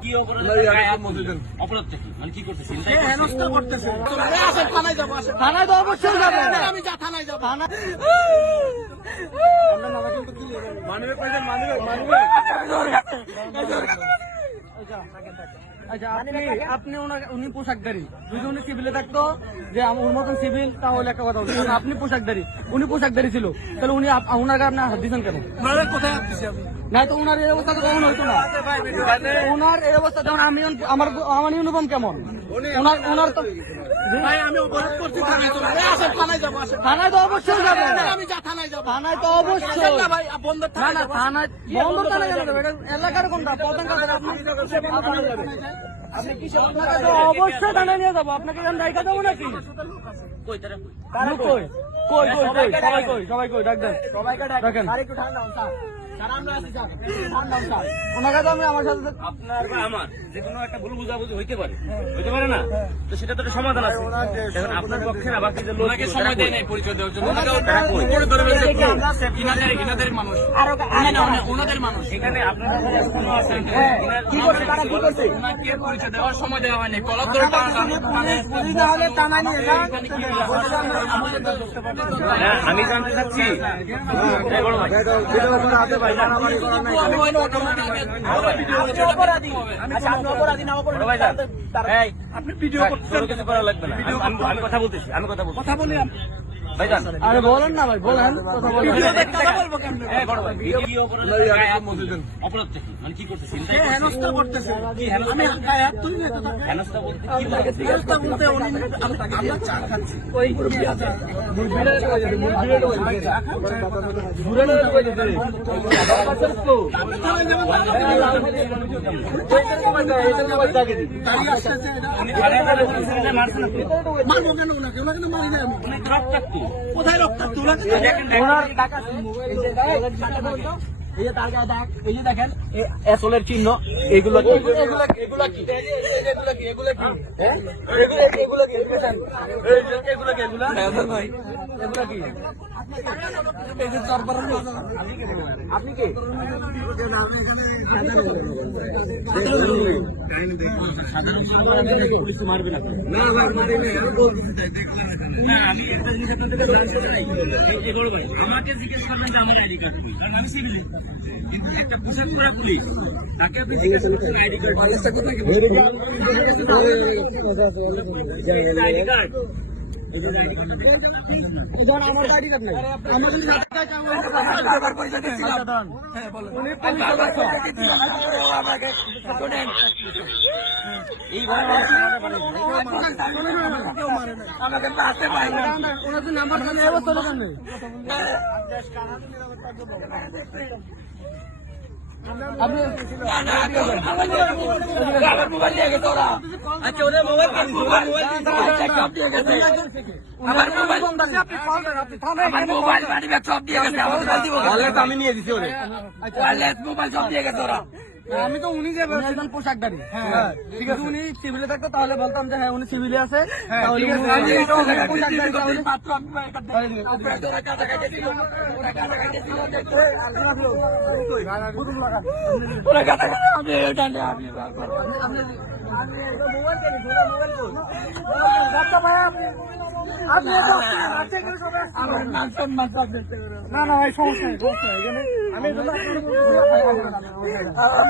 কি অপরাধ? অপরাধটা কি মানে কি করতেছে থানায় যাব থানায় তো অবশ্যই যাবে আমি যা থানায় যাব থানা আচ্ছা। আপনি আপনি উনি পোশাকধারী। যদি উনি সিভিলে থাকতো। যে আমার ওর মতন সিভিল তাহলে একটা কথা কিন্তু আপনি পোশাকধারী। উনি পোশাকধারী ছিল। তাহলে উনি ওনাকে আপনি হাত দিচ্ছেন কেন? আপনারা কোথায় আসতেছি আমি না তো ওনার এই অবস্থা তো কখন হইতো না। ওনার এই অবস্থা যেমন আমি আমার আমার কেমন? ওনার ওনার তো ভাই আমি অপরাধ করছি থানায় চলে যাব। থানায় যাব আসেন। থানায় তো অবশ্যই যাবে। আমি যা থানায় যাব। থানায় তো অবশ্যই। না ভাই বন্ধ না থানায় যাব। থানায় বন্ধ থানায় যাবে? এটা এলাকার কোনটা? প্রধান কাছে আপনি আপনাকে তো অবশ্যই থানায় নিয়ে যাব। আপনাকে এখানে যাব নাকি? কই তারা কই? কই? কই কই সবাই কই? সবাই কই? ডাক দেন। ডাকেন। ওনাকে তো আমি আমার সাথে আপনার বা আমার যে কোনো একটা ভুল বুঝাবুঝি হইতে পারে হইতে পারে না তো সেটা তো সমাধান আছে দেখুন আপনার পক্ষে না বাকি যে লোক সময় দেয় নাই পরিচয় দেওয়ার জন্য তারা কই? ওনাদের মানুষ এখানে আপনারা যারা এখনও আছেন, ইনার- কি করছে তারা কি করছে ওনাকে পরিচয় দেওয়ার সময় দেওয়া হয়নি কলম ধরে টানা টানি পুলিশ তাহলে নিয়ে যান হ্যাঁ, আমি জানতে চাচ্ছি বড় ভাই, অপরাধী আচ্ছা আপনি ভিডিও আমি কথা বলতেছি আমি কথা বলছি কথা বলি ভাই আরে বলেন না ভাই বলেন কথা বলেন ভিডিও দেখে কথা বলব কেমনে এই বড় ভাই, কি অপরাধ গায়ে হাত তুলছেন? অপরাধটা কি? মানে কি করতেছি? সে হেনস্থা করতেছে আমি গায়ে হাত তুলি না তো হেনস্থা বলতে কি বলতে? হেনস্থা বলতে উনি আমরা আমরা চা খাচ্ছি ওই আছে দাঁড়িয়ে আসতেছে এটা। উনি থানায় বলে বলছেন যে মারছেন মারবো কেন ওনাকে ওনাকে মারি না আমি উনি রক্তাক্ত। কোথায় রক্তাক্ত। এই যে তার গায়ে দাগ, এই যে দেখেন এই অ্যাসলের চিহ্ন এগুলো কি এগুলো কি এগুলো কি এগুলো কি এগুলো কি হ্যাঁ এগুলো কি এগুলো কি এগুলো কি আপনি কে? না ভাই মারি না আমি বলছি না আমি একটা জিনিস আপনাদের জানতে চাই আমাকে জিজ্ঞেস করবেন যে আমার আইডি কার্ড কারণ আমি সিভিল কিন্তু একটা পোশাক পরা পুলিশ তাকে আপনি জিজ্ঞেস করছেন আইডি কার্ড আইডি কার্ড আমার গাড়ি দিচ্ছিলাম হ্যাঁ পারে না। আমাকে পাশে পাই ওনার তো নাম্বার চলে যান আচ্ছা আমি নিয়ে দিছি ওরে মোবাইল সব দিয়ে গেছে ওরা আমি তো উনি যে একজন পোশাকধারী হ্যাঁ ঠিক আছে। উনি সিভিলে থাকতো তাহলে বলতাম যে হ্যাঁ উনি সিভিলে আছে। তাহলে উনি- আমি উনি ওখানে পোশাকধারী তাহলে মাত্র আমি। না না সমস্যা আমি